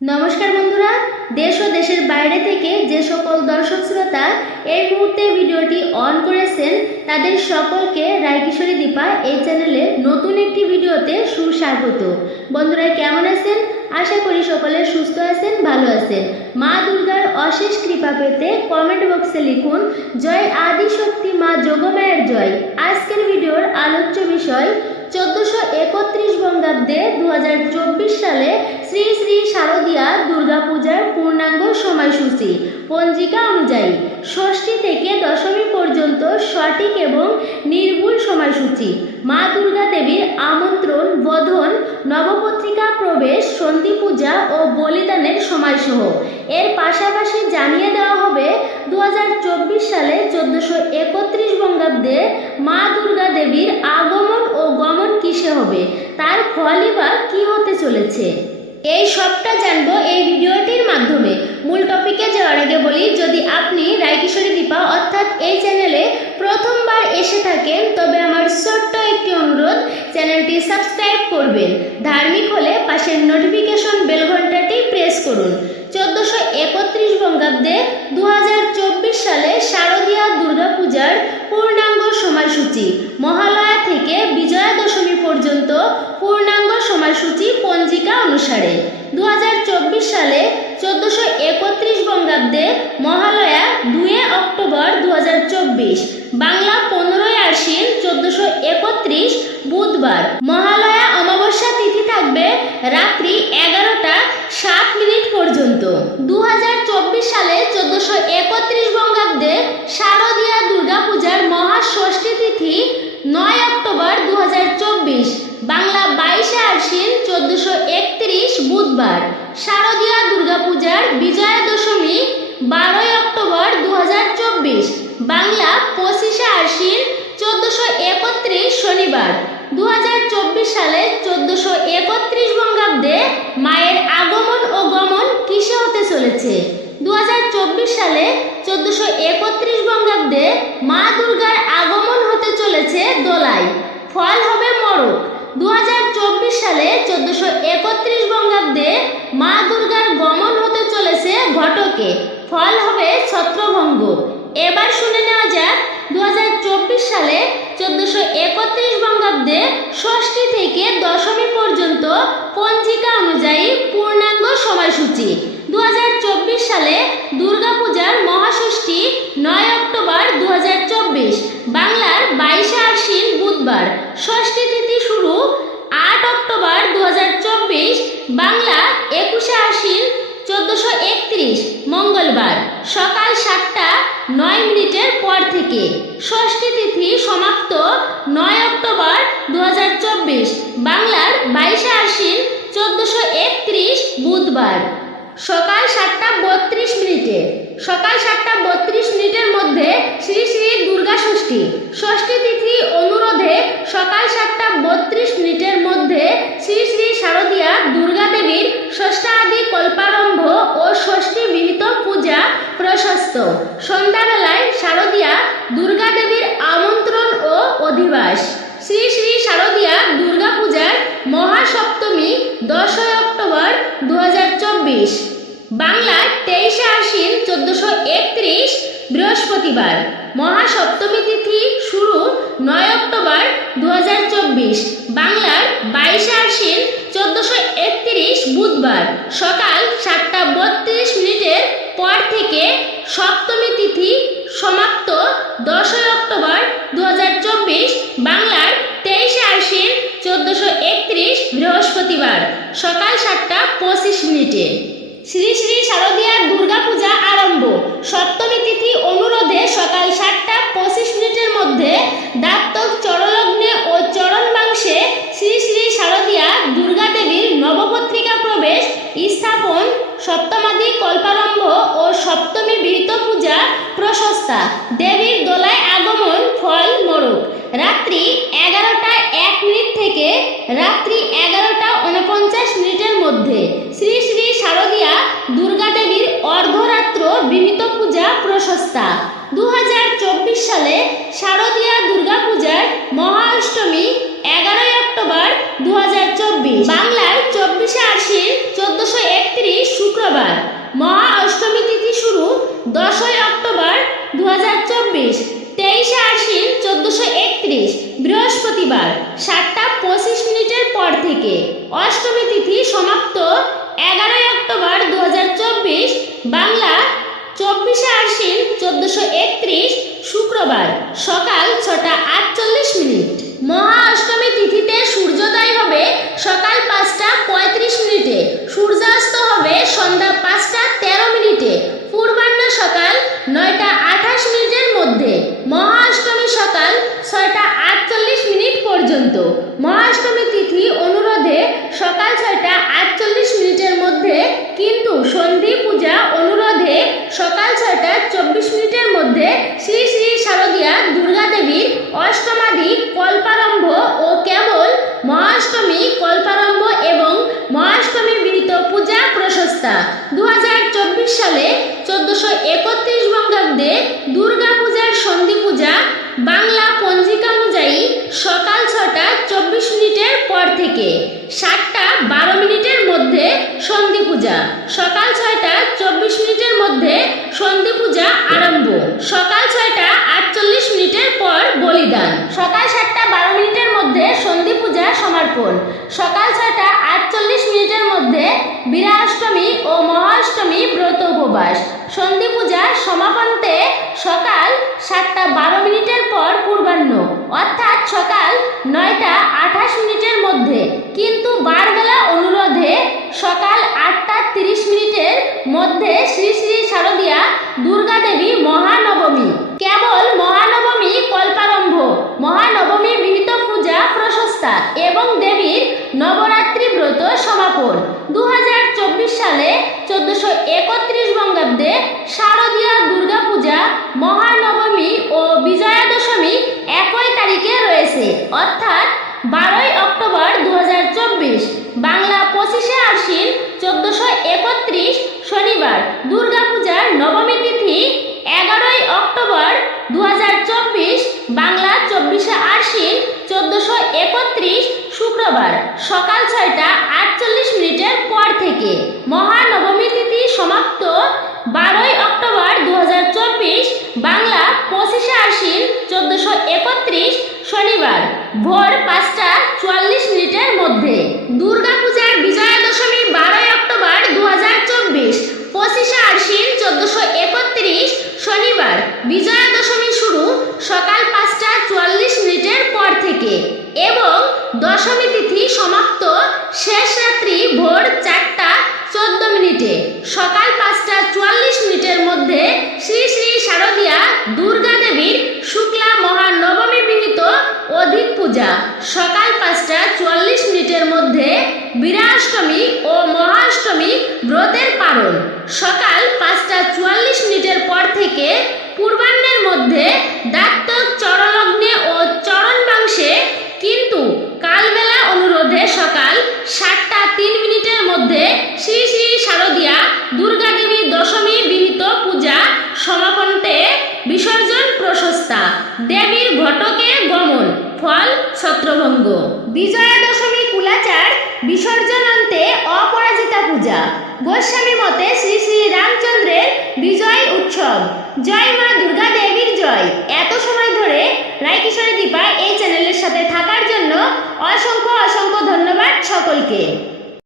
নমস্কার বন্ধুরা, দেশ ও দেশের বাইরে থেকে যে সকল দর্শক শ্রোতা এই মুহূর্তে ভিডিওটি অন করেছেন তাদের সকলকে রায়কিশোরী দীপা এই চ্যানেলে নতুন একটি ভিডিওতে সুস্বাগত। বন্ধুরা কেমন আছেন? আশা করি সকলে সুস্থ আছেন, ভালো আছেন। মা দুর্গার অশেষ কৃপা পেতে কমেন্ট বক্সে লিখুন জয় আদি শক্তি মা যোগমায়ের জয়। আজকের ভিডিওর আলোচ্য বিষয় 1431 বঙ্গাব্দে 2024 সালে শ্রী শ্রী শারদীয়া দুর্গাপূজার পূর্ণাঙ্গ সময়সূচি পঞ্জিকা অনুযায়ী ষষ্ঠী থেকে দশমী পর্যন্ত সঠিক এবং নির্ভুল সময়সূচি, মা দুর্গা দেবীর আমন্ত্রণ, বোধন, নবপত্রিকা প্রবেশ, সন্ধি পূজা ও বলিদানের সময়সহ। এর পাশাপাশি জানিয়ে দেওয়া হবে 2024 সালে 1431 বঙ্গাব্দে মা দুর্গা দেবীর আগমন ও গমন কিসে হবে, তার ফলই বা কী হতে চলেছে। এই সবটা জানবো এই ভিডিওটির মাধ্যমে। মূল টপিকে যাওয়ার আগে বলি, যদি আপনি রায়কিশোরী দীপা অর্থাৎ এই চ্যানেলে প্রথমবার এসে থাকেন তবে আমার ছোট্ট একটি অনুরোধ, চ্যানেলটি সাবস্ক্রাইব করবেন। ধার্মিক হলে পাশের নোটিফিকেশন বেল ঘন্টাটি প্রেস করুন। 1431 বঙ্গাব্দে 2024 সালে শারদীয়া দুর্গাপূজার পূর্ণাঙ্গ সময়সূচি, মহালয়া থেকে বিজয়া দশমী পর্যন্ত পূর্ণাঙ্গ সময়সূচি পঞ্জিকা অনুসারে। 2024 সালে 1431 বঙ্গাব্দে মহালয়া 2 অক্টোবর 2024, বাংলা 15 আশ্বিন 1431 বুধবার। মহালয়া অমাবস্যা তিথি থাকবে রাত্রি 11টা 7 পর্যন্ত। 2024 সালে 1431 বঙ্গাব্দে শারদীয়া দুর্গাপূজার মহাষষ্ঠী তিথি 9 অক্টোবর 2024, বাংলা 22 আশ্বিন 1431 বুধবার। শারদীয়া দুর্গাপূজার বিজয়া দশমী 12 অক্টোবর 2024, বাংলা 25 আশ্বিন 1431 শনিবার। 2024 সালে 1431 বঙ্গাব্দে মায়ের আগমন ও গমন কিসে হতে চলেছে। 2024 সালে 1431 বঙ্গাব্দে মা দুর্গার আগমন হতে চলেছে দোলায়, ফল হবে মড়ক। 2024 সালে 1431 বঙ্গাব্দে মা দুর্গার গমন হতে চলেছে ঘটকে, ফল হবে ছত্রভঙ্গ। এবার শুনে নেওয়া যাক 2024 সালে 1431 বঙ্গাব্দে ষষ্ঠী থেকে দশমী পর্যন্ত পঞ্জিকা অনুযায়ী পূর্ণাঙ্গ সময়সূচি। 2024 সালে দুর্গাপূজার মহাষষ্ঠী 9 অক্টোবর 2024, বাংলার 22 আশ্বিন বুধবার। ষষ্ঠী তিথি শুরু 8 অক্টোবর 2024, বাংলা 21 আশ্বিন 1431 মঙ্গলবার, সকাল 7টা 9 পর থেকে। ষষ্ঠী তিথি সমাপ্ত 9 অক্টোবর 2024, বাংলার 22 আশ্বিন 1431 বুধবার, সকাল 7টা 32 সকাল 7টা 32 মধ্যে শ্রী শ্রী দুর্গা ষষ্ঠী। ষষ্ঠী তিথি অনুরোধে সকাল 7টা 32 মধ্যে শ্রী শ্রী শারদীয়া দুর্গা দেবীর ষষ্ঠাদি কল্পারম্ভ ও ষষ্ঠী বিহিত পূজা প্রশস্ত। সন্ধ্যাবেলায় শারদীয়া দুর্গা দেবীর আমন্ত্রণ ও অধিবাস। শ্রী শ্রী শারদীয়া দুর্গা পূজার মহাসপ্তমী 10 অক্টোবর 2024, বাংলা 23 আশ্বিন 1431 বৃহস্পতিবার। মহাসপ্তমী তিথি শুরু 9 অক্টোবর 2024, বাংলার 22 আশ্বিন 1431 বুধবার, সকাল 7টা 32 পর থেকে। সপ্তমী তিথি সমাপ্ত 10 অক্টোবর 2024, বাংলার 23 আশ্বিন 1431 বৃহস্পতিবার, সকাল 7টা 25। শ্রী শ্রী শারদীয়া দুর্গাপূজা আরম্ভ। সপ্তমী তিথি অনুরোধে সকাল 7টা 25 মধ্যে দাত্তক চরলগ্নে ও চরণবাংশে শ্রী শ্রী শারদীয়া দুর্গা দেবীর নবপত্রিকা প্রবেশ স্থাপন, সপ্তমাদি কল্পারম্ভ ও সপ্তমী বিহিত পূজা প্রশস্তা। দেবীর দোলায় আগমন, ফল মড়ক। রাত্রি 11টা 1 থেকে রাত্রি 11টা 49 মধ্যে শ্রী শ্রী শারদীয়া দুর্গা দেবীর অর্ধরাত্র বিহিত পূজা প্রশস্তা। 2024 সালে শারদীয়া দুর্গাপূজার মহাষ্টমী 11 অক্টোবর 2024, বাংলার 24 আশ্বিন 1431 10ই অক্টোবর 2024, 23শে আশ্বিন 1431, বৃহস্পতিবার 7টা 25 মিনিটের পর থেকে। অষ্টমী তিথি সমাপ্ত 11ই অক্টোবর 2024, বাংলা 24শে আশ্বিন 1431, শুক্রবার সকাল 6টা 48 মিনিট। মহা অষ্টমী তিথিতে সূর্যোদয় হবে সকাল 5টা 35 মিনিটে, সূর্যাস্ত হবে সন্ধ্যা 5টা 13 মিনিটে, পূর্বাহ্ন সকাল 9টা 28 মিনিটের মধ্যে। মহা অষ্টমী সকাল 6টা 48 মিনিট পর্যন্ত। মহাষ্টমী তিথি অনুরোধে সকাল 6টা 48 মিনিটের মধ্যে, কিন্তু সন্ধি পূজা অনুরোধে সকাল 6টা 24 মিনিটের মধ্যে। শ্রী শ্রী শারদীয়া দুর্গা দেবীর অষ্টমাদি কল্পারম্ভ ও কেবল মহাষ্টমী কল্পারম্ভ এবং মহাষ্টমী বিহিত পূজা প্রশস্তা। 2024 সালে 1431 বঙ্গাব্দে দুর্গা পূজার সন্ধি পূজা বাংলা পঞ্জিকা অনুযায়ী সকাল 6টা 24 মিনিটের পর থেকে 7টা 12 মিনিটের মধ্যে সন্ধি পূজা। সকাল 6টা 24 মিনিটের মধ্যে সন্ধি পূজা আরম্ভ। সকাল 6টা 48 মিনিটের পর বলিদান। সকাল 7টা 12 মিনিটের মধ্যে সন্ধি পূজা সমাপন। সকাল 6টা 48 মিনিটের মধ্যে বীরাষ্টমী ও মহাষ্টমী ব্রত উপবাস। সন্ধি পূজা সমাপনতে সকাল 7টা 12 মিনিটের পর পূর্বাহ্ন, অর্থাৎ সকাল 9টা 28 মিনিটের মধ্যে, কিন্তু বারবেলা অনুরোধে সকাল 8টা 30 মিনিটের মধ্যে। শ্রী শ্রী শারদীয়া দুর্গা দেবী মহানবমী কেবল মহানবমী কল্পারম্ভ, মহানবমী বিহিত পূজা প্রশস্তা এবং দেবীর নবরাত্রি ব্রত সমাপন। 2024 সালে 1431 বঙ্গাব্দে শারদীয়া দুর্গা পূজা মহানবমী ও বিজয়া দশমী একই তারিখে রয়েছে, অর্থাৎ 12ই অক্টোবর 2024, বাংলা 25শে আশ্বিন 1431, শনিবার। দুর্গা পূজার নবমী তিথি 11ই অক্টোবর 2024, বাংলা 24শে আশ্বিন 1431, শুক্রবার সকাল 6টা 48 মিনিটের পর থেকে। মহানবমী তিথি সমাপ্ত 12ই অক্টোবর 2024, বাংলা 25শে আশ্বিন 1431, শনিবার ভোর 5টা 44 মিনিটের মধ্যে। দুর্গা পূজার বিজয়া দশমী 12ই অক্টোবর 2024, 25শে আশ্বিন 1431, শনিবার। বিজয়া দশমী শুরু সকাল 5টা 44 মিনিটের পর থেকে এবং দশমী তিথি সমাপ্ত শেষ রাত্রি ভোর 4টা 14 মিনিটে। সকাল 5টা 44 মিনিটের মধ্যে শ্রী শ্রী শারদীয়া দুর্গা দেবীর শুক্লা মহানবমী বিহিত অধিক পূজা। সকাল 5টা 44 মিনিটের মধ্যে বীরাষ্টমী ও মহাষ্টমী ব্রতের পালন। সকাল 5টা 44 মিনিটের পর থেকে পূর্বাহ্নের মধ্যে দাত্তক চরলগ্নে ও চরণ মাংসে, কিন্তু কালবেলা অনুরোধে সকাল 7টা 3 মিনিটের মধ্যে শ্রী শ্রী শারদীয়া দুর্গা দেবী দশমী বিহিত পূজা সমাপনতে বিসর্জন প্রশস্তা। দেবীর ঘটকে গমন, ফল ছত্রভঙ্গ। বিজয়া দশমী কুলাচার বিসর্জনান্তে অপরাজিতা পূজা। গোস্বামী মতে শ্রী শ্রী রামচন্দ্রের বিজয় উৎসব। জয় মা দুর্গা দেবীর জয়। এত সময় ধরে রায়কিশোরী দীপা এই চ্যানেলের সাথে থাকার জন্য অসংখ্য অসংখ্য ধন্যবাদ সকলকে।